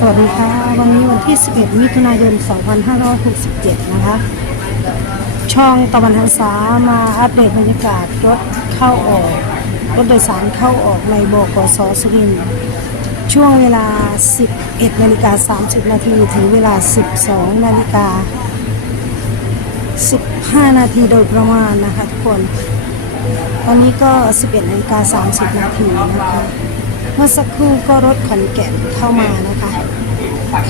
สวัสดีค่ะ วันนี้วันที่ 11 มิถุนายน 2567 นะคะ ช่องตะวันหันษามาอัปเดตบรรยากาศรถเข้าออก รถโดยสารเข้าออกในบกสสุรินช่วงเวลา 11 นาฬิกา 30 นาทีถึงเวลา 12 นาฬิกา 15 นาทีโดยประมาณนะคะทุกคน ตอนนี้ก็ 11 นาฬิกา 30 นาทีนะคะ เมื่อสักครู่ก็รถขอนแก่นเข้ามานะคะ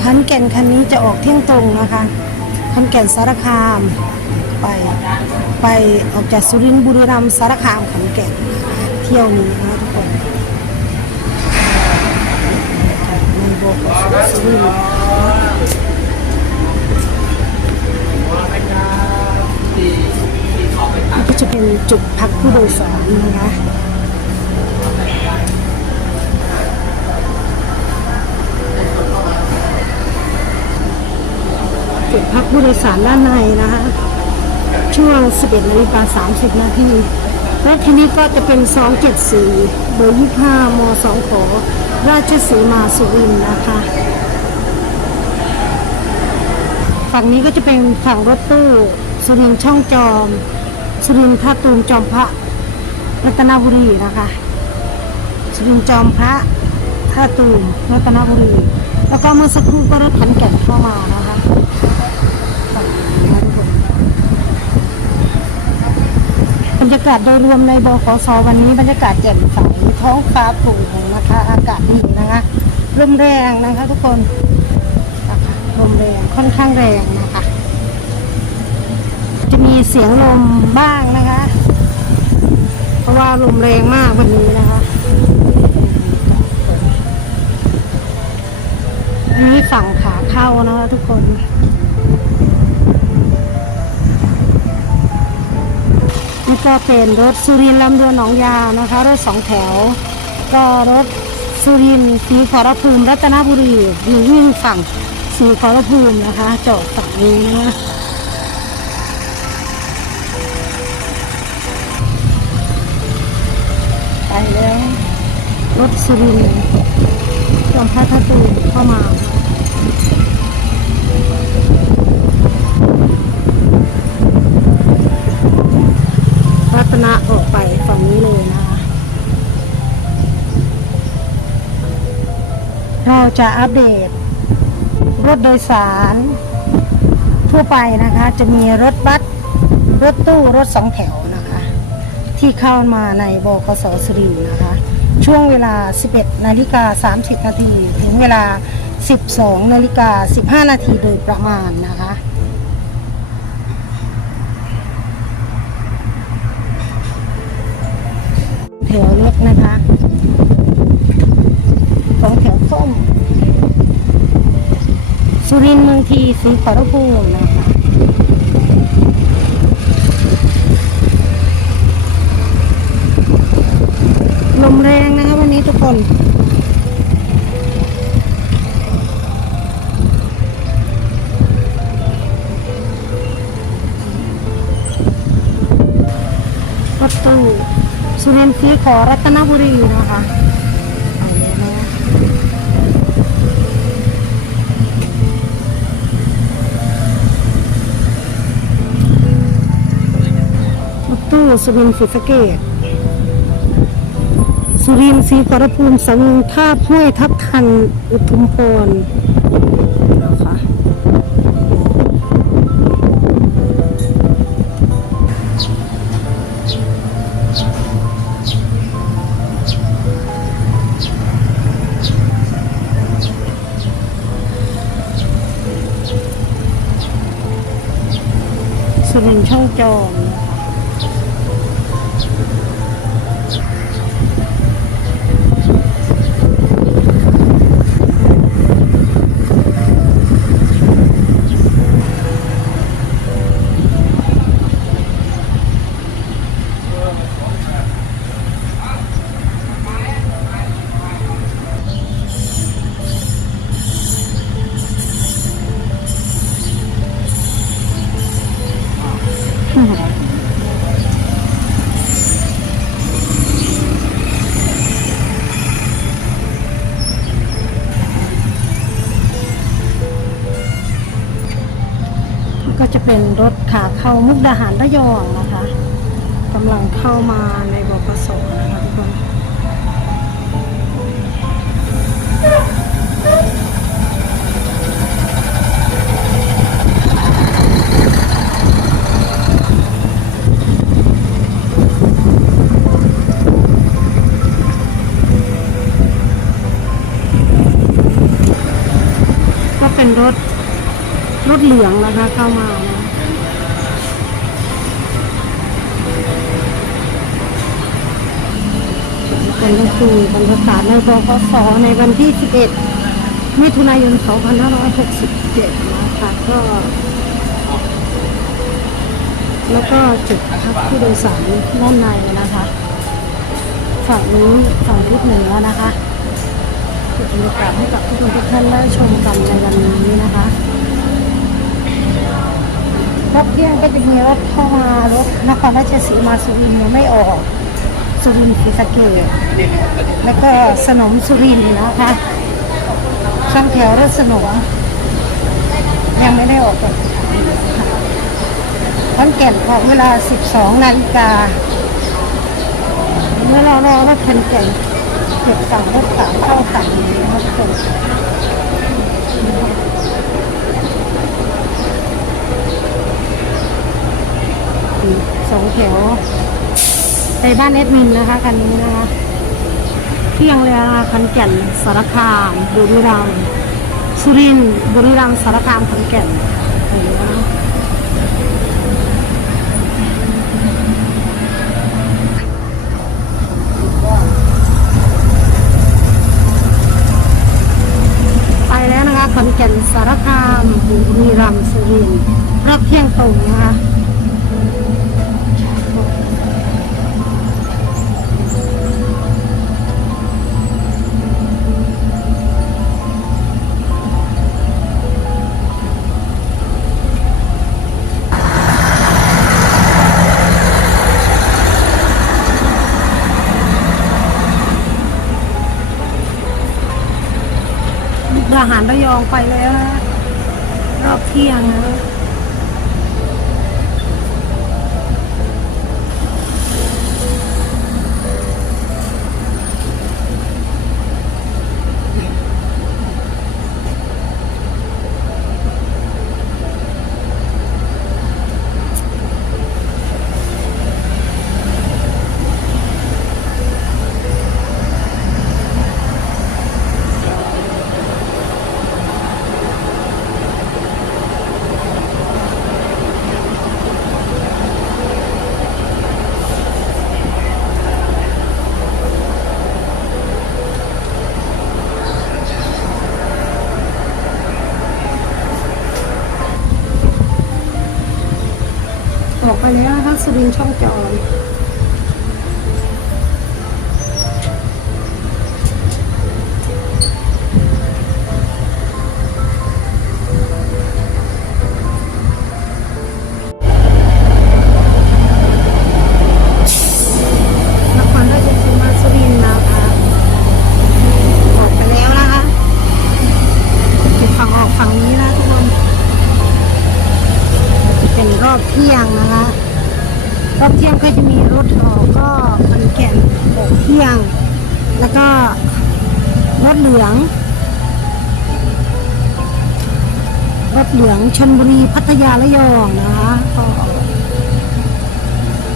ขอนแก่นคันนี้จะออกเที่ยงตรงนะคะขอนแก่นสารคามไปไปออกจากสุรินทร์บุรีรัมย์สารคามขอนแก่นนะคะเที่ยวนี้นะทุกคนในโบกสุรินทร์นี่ก็จะเป็นจุดพักผู้โดยสารนะคะ จุดพักผู้โดยสารด้านในนะคะ ช่วง 11นาฬิกา30 นาทีและทีนี้ก็จะเป็น 274 เบอร์ 25 ม 2 ขอ ราชสีมาสุรินทร์นะคะ ฝั่งนี้ก็จะเป็นฝั่งรถตู้ สุรินช่องจอม สุรินท่าตูมจอมพระ รัตนบุรีนะคะ สุรินจอมพระท่าตูมรัตนบุรี แล้วก็เมื่อสักครู่ก็รถขันแก่นเข้ามานะคะฝั่งนี้นะทุกคนบ รรยากาศโดยรวมในบขสวันนี้บรรยากาศแจ่มใสท้องฟ้าโปร่งนะคะอากาศดีนะคะลมแรงนะคะทุกคนลมแรงค่อนข้างแรงนะคะจะมีเสียงลมบ้างนะคะ เพราะว่าลมแรงมากวันนี้นะคะอันนี้ฝั่งขาเข้านะคะทุกคน นี่ก็เป็นรถสุรินลำดวนหนองยาวนะคะ รถสองแถว ก็รถสุรินทร์สีขอรภูมิรัตนบุรีอยู่วิ่งฝั่งสีขอรภูมินะคะจอดฝั่งนี้นะไปแล้วรถสุรินทร์จอมพระทตูเข้ามา เราจะอัปเดต รถโดยสาร ทั่วไปนะคะ จะมีรถบัสรถตู้รถสองแถวนะคะ ที่เข้ามาในบกสสุรินนะคะ ช่วงเวลา 11นาฬิกา30นาทีถึงเวลา 12นาฬิกา15นาทีโดยประมาณนะคะแถวเล็กนะคะ สองแถวส้มสุรินทร์เมืองทีสีขอรภูมินะคะลมแรงนะคะวันนี้ทุกคนรถตู้สุรินทร์สีขอรัตนบุรีนะคะ สุรินทร์ศรีสะเกดสุรินทร์ศรีขรภูมิสังท่าห้วยทับทันอุทุมพรนะคะสุรินทร์ช่องจอม ก็จะเป็นรถขาเข้ามุกดาหารระยองนะคะกำลังเข้ามาในบกสนะคะทุกคน รถเหลืองนะคะเข้ามานะเป็นก็คือบรรยากาศในบกสในวันที่ 11 มิถุนายน 2567 นะคะก็ แล้วก็จุดพักผู้โดยสารด้านในนะคะฝั่งนี้ฝั่งทิศเหนือนะคะจุดบรรยากาศให้กับทุกคนทุกท่านได้ชมกันในวันนี้นะคะ รถเที่ยงก็จะมีรถเข้ามารถนครราชสีมาสุรินทร์ยังไม่ออกสุรินทร์ศรีสะเกษแล้วก็สนมสุรินทร์นะคะช่างแถวรถสนมยังไม่ได้ออกจากขอนแก่นออกเวลา 12นาฬิกาเมื่อเรารอรถคันแก่นเก็บสั่งรถสามเข้าสั่งนะครับทุกคน สองแถวไปบ้านเอ็ดมินนะคะคันนี้นะคะ เที่ยงเลยนะคะคันแก่นสารคามบุรีรัมย์สุรินทร์บุรีรัมย์สารคามคันแก่นไปแล้วนะคะขอนแก่นสารคามบุรีรัมย์สุรินทร์รอบเที่ยงตรงนะคะ ทหารระยองไปแล้วนะรอบเที่ยงนะ สุรินทร์ช่องจอมนครราชสีมาสุรินทร์นะคะออกไป แล้วก็จะมีรถออกก็ขอนแก่นออกเที่ยง แล้วก็รถเหลือง รถเหลืองชลบุรีพัทยาระยองนะคะก็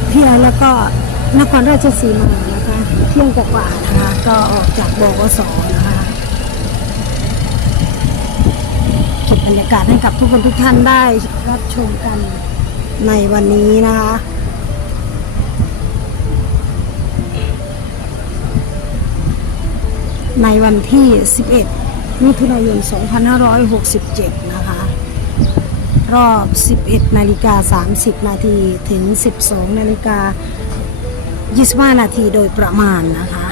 เที่ยงแล้วก็นครราชสีมานะคะเที่ยงกว่าๆนะคะ ก็ออกจากบกสนะคะเก็บบรรยากาศให้กับทุกคนทุกท่านได้รับชมกันในวันนี้นะคะ ในวันที่ 11 มิถุนายน 2567 นะคะ รอบ 11 นาฬิกา 30 นาทีถึง 12 นาฬิกา 25 นาทีโดยประมาณนะคะ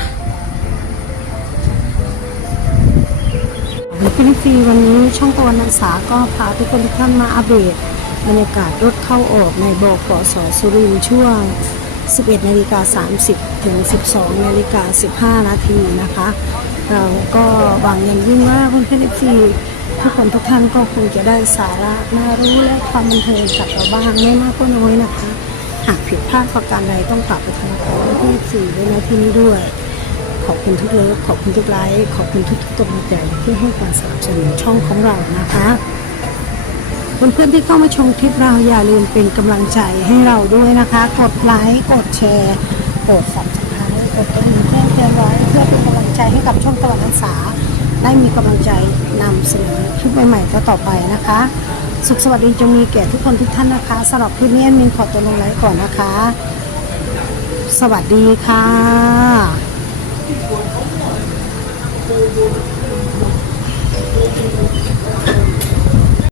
เป็นฟรีวันนี้ช่องตะวันนักษาก็พาทุกคนทุกท่านมาอัปเดตบรรยากาศรถเข้าออกในบกสสุรินช่วง 11 นาฬิกา 30 ถึง 12 นาฬิกา 15 นาทีนะคะ เราก็หวังอย่างยิ่งว่าเพื่อนๆฟรีทุกคนทุกท่านก็คงจะได้สาระน่ารู้และความบันเทิงกับเราบ้างไม่มากก็น้อยนะคะ หากผิดพลาดประการใดต้องกลับไปทางขอที่สื่ด้วยนะที่นี้ด้วย ขอบคุณทุกเลิฟขอบคุณทุกไลค์ขอบคุณทุกๆกำลังใจที่ให้การสนับสนุนช่องของเรานะคะเพื่อนๆที่เข้ามาชมคลิปเราอย่าลืมเป็นกำลังใจให้เราด้วยนะคะ กดไลค์กดแชร์กดสับสไครต์กดกระดิ่งแจ้งเตือนไว้เพื่อเป็นกำลังใจให้กับช่อง ได้มีกำลังใจนำเสนอคลิปใหม่ๆต่อไปนะคะ สุขสวัสดีจงมีแก่ทุกคนทุกท่านนะคะสำหรับคลิปนี้มินขอตัวลงไลฟ์ก่อนนะคะ สวัสดีค่ะ